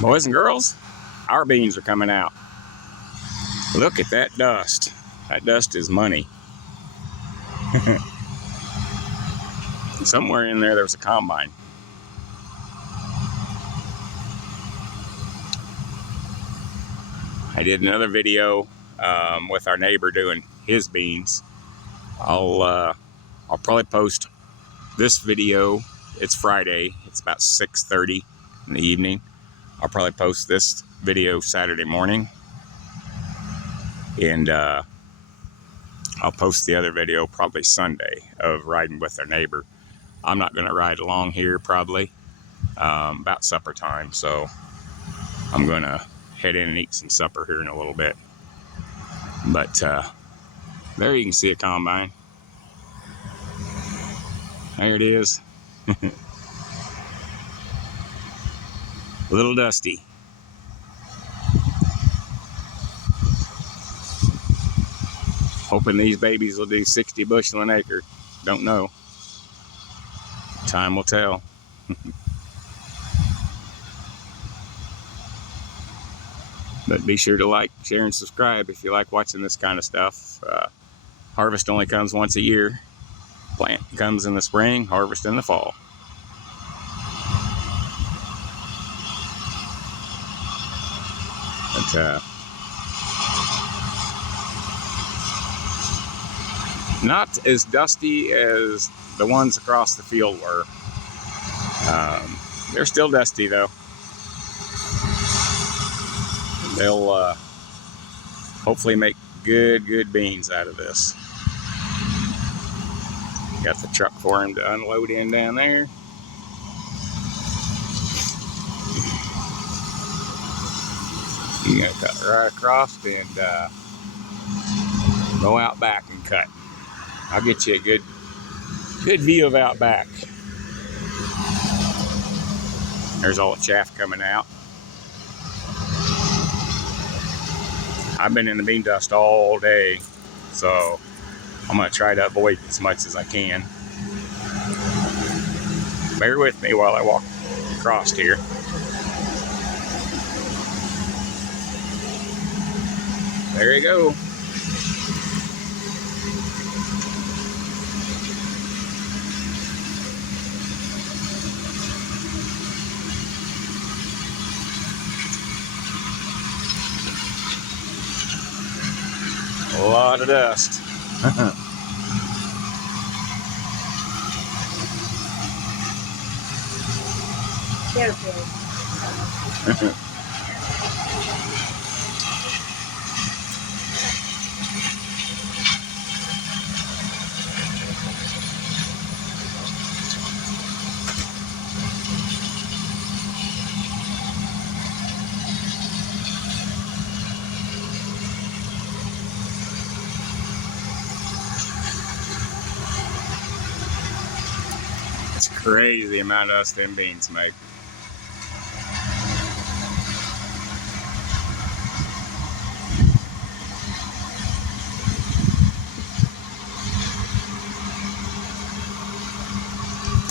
Boys and girls, our beans are coming out. Look at that dust. That dust is money. Somewhere in there, there's a combine. I did another video with our neighbor doing his beans. I'll probably post this video. It's Friday. It's about 6:30 in the evening. I'll probably post this video Saturday morning. And I'll post the other video probably Sunday of riding with our neighbor. I'm not going to ride along here probably about supper time. So I'm going to head in and eat some supper here in a little bit. But there you can see a combine. There it is. A little dusty. Hoping these babies will do 60 bushel an acre. Don't know. Time will tell. But be sure to like, share, and subscribe if you like watching this kind of stuff. Harvest only comes once a year. Plant comes in the spring, harvest in the fall. But not as dusty as the ones across the field were. They're still dusty though. They'll hopefully make good beans out of this. Got the truck for him to unload in down there. You gotta cut right across and go out back and cut. I'll get you a good view of out back. There's all the chaff coming out. I've been in the bean dust all day, so I'm going to try to avoid as much as I can. Bear with me while I walk across here. There you go. A lot of dust. It's crazy the amount of dust them beans make.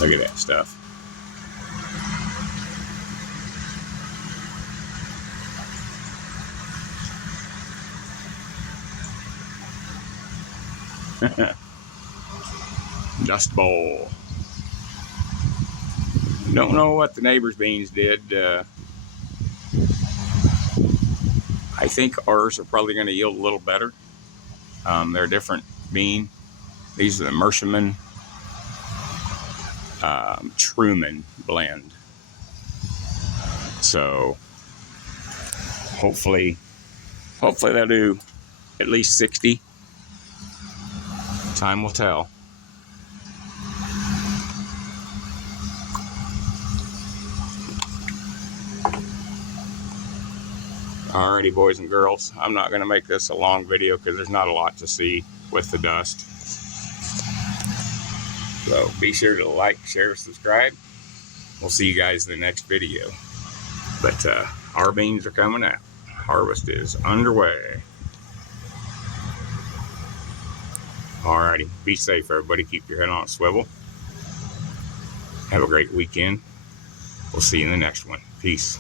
Look at that stuff. Dust bowl. Don't know what the neighbor's beans did. I think ours are probably going to yield a little better. They're a different bean. These are the Mershman Truman blend. So hopefully they'll do at least 60. Time will tell. Alrighty, boys and girls, I'm not going to make this a long video because there's not a lot to see with the dust. So be sure to like, share, subscribe. We'll see you guys in the next video. But our beans are coming out. Harvest is underway. Alrighty, be safe everybody. Keep your head on a swivel. Have a great weekend. We'll see you in the next one. Peace.